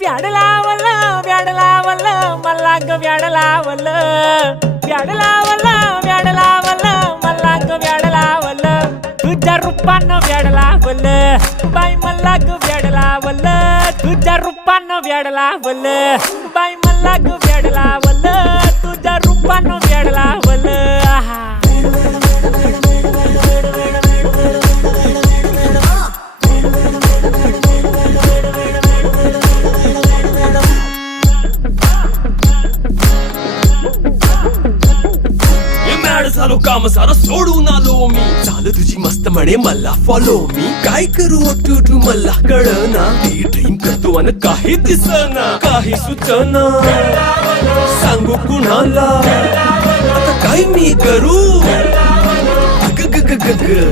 व्याड लावलं व्याड लावलं मला ग व्याड लावलं व्याड लावलं व्याड लावलं मला ग व्याड लावलं तुझ्या रूपानं व्याड लावलं बाई मला ग व्याड लावलं तुझ्या रूपानं व्याड लावलं बाई मला ग व्याड लावलं तुझ्या रूपानं व्याड लावलं आहा झालो काम सारा सोडून आलो मी झालं तुझी मस्त म्हणे मला फॉलो मी काय करू टू मला कळना ती ड्रीम करतो आणि काही दिसना काही सुचना सांगू कुणाला आता काय मी करू ग ग ग ग ग